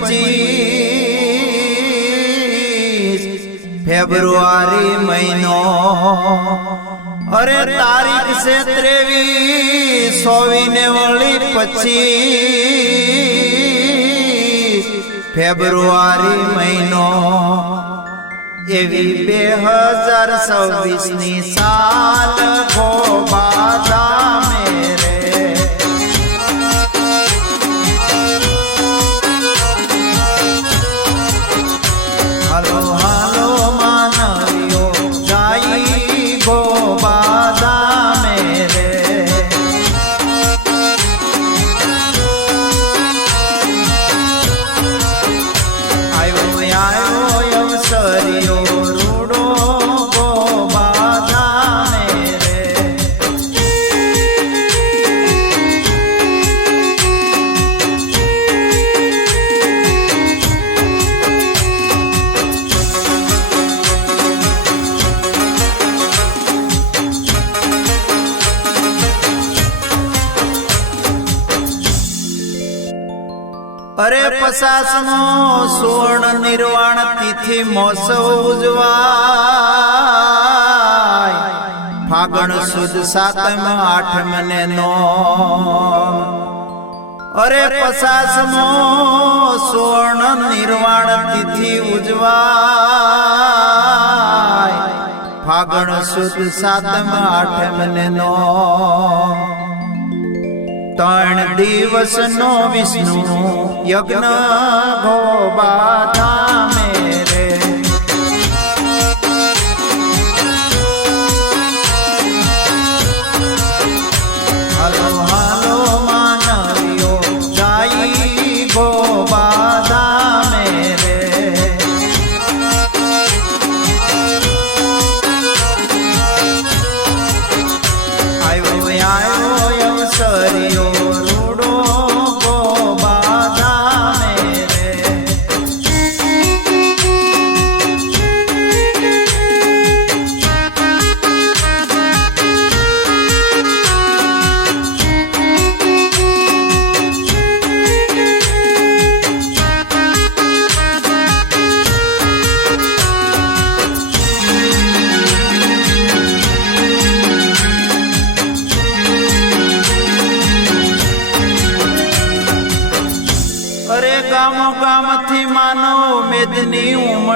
પચીસ ફેબ્રુઆરી મહિનો. અરે તારીખ છે ત્રેવીસ, સોવીને વળી પચીસ ફેબ્રુઆરી મહિનો. એવી બે હજાર છવ્વીસની સાલ ગોબાધા અરે પચાસમો સુવર્ણ નિર્વાણ તિથિ મોસવ ઉજવાય. ફાગણ સુદ સાતમ આઠમ ને નો અરે પચાસમો સુવર્ણ નિર્વાણ તિથિ ઉજવાય. ફાગણ સુદ સાતમ આઠમ ને નો ત્રણ દિવસનો વિષ્ણુ યજ્ઞ ગોબાધા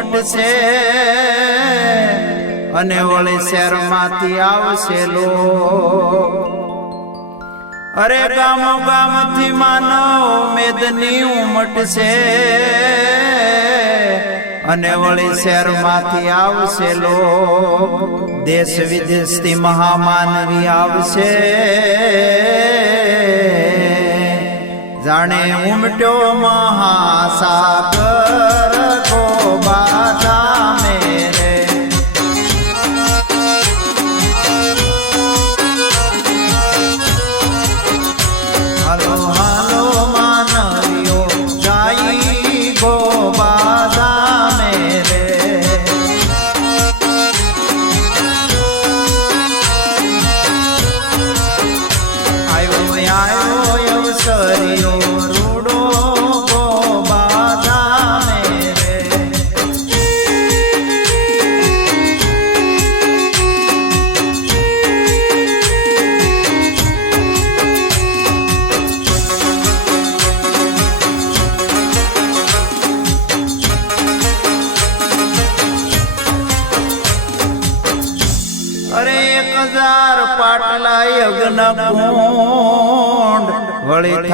મેદની છે અને વળી શહેરમાંથી આવશે લો અરે ગામો ગામથી માનવ મેદની ઉમટ છે અને વળી શહેરમાંથી આવશે લો દેશ વિદેશથી મહામાનવી આવશે. જાણે ઉમટ્યો મહાસાગર ગોબાધા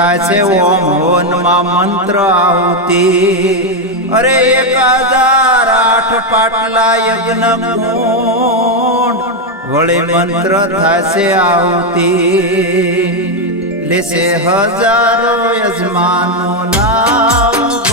થાય છે ઓમ હવનમાં મંત્ર આહુતિ. અરે એક હજાર આઠ પાટલા યજ્ઞ કુંડ. વળી મંત્ર છે આહુતિ. લેશે હજારો યજમાનો નાવ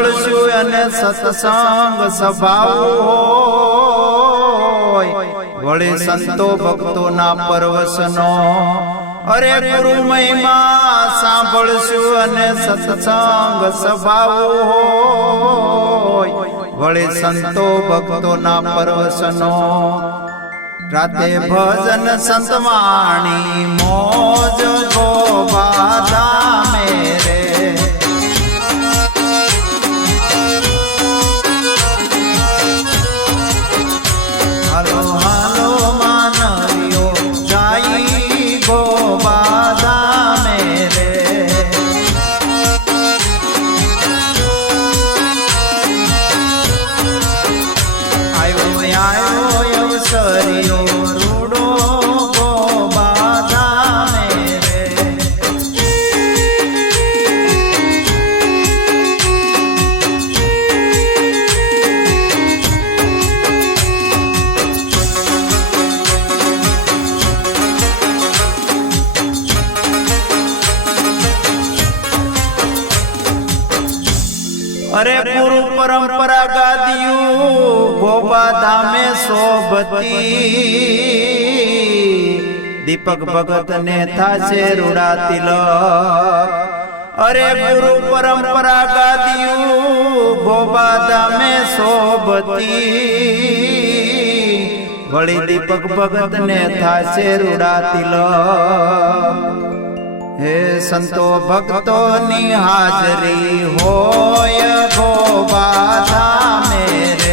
સાંભળશું અને સત્સંગ સભાઓ હોય. વળી સંતો ભક્તોના પરવસનો અરે ગુરુ મહિમા સાંભળશું અને સત્સંગ સભાઓ હોય. વળી સંતો ભક્તોના પરવસનો રાતે ભજન સંતવાણી, મોજ ગોવા હાલો અરે ગુરુ પરંપરા ગાદિયું ગોબા ધામે શોભતી દીપક ભગત ને થાશે રૂડા તિલક. અરે ગુરુ પરંપરા ગાદિયું ગોબા ધામે શોભતી વળી દીપક ભગત ને થાશે રૂડા તિલક. હે સંતો ભક્તોની હાજરી હોય ગોવા મેરે. હાલો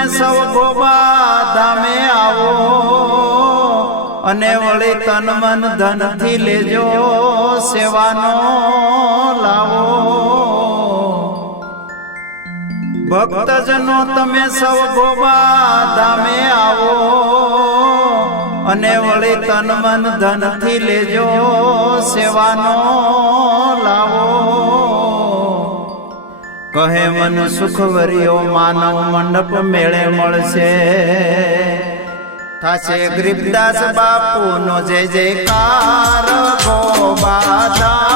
તમે સૌ ગોબા ધામે આવો અને વળી તન મન ધનથી લેજો સેવાનો લાવો. ભક્તજનો તમે સૌ ગોબા ધામે આવો અને વળી તન મન ધનથી લેજો સેવાનો લાવો. કહે મન સુખવર્યો માનવ મંડપ મેળે મળશે. થશે ગ્રીપદાસ બાપુ નો જય જયકાર ગોબાધા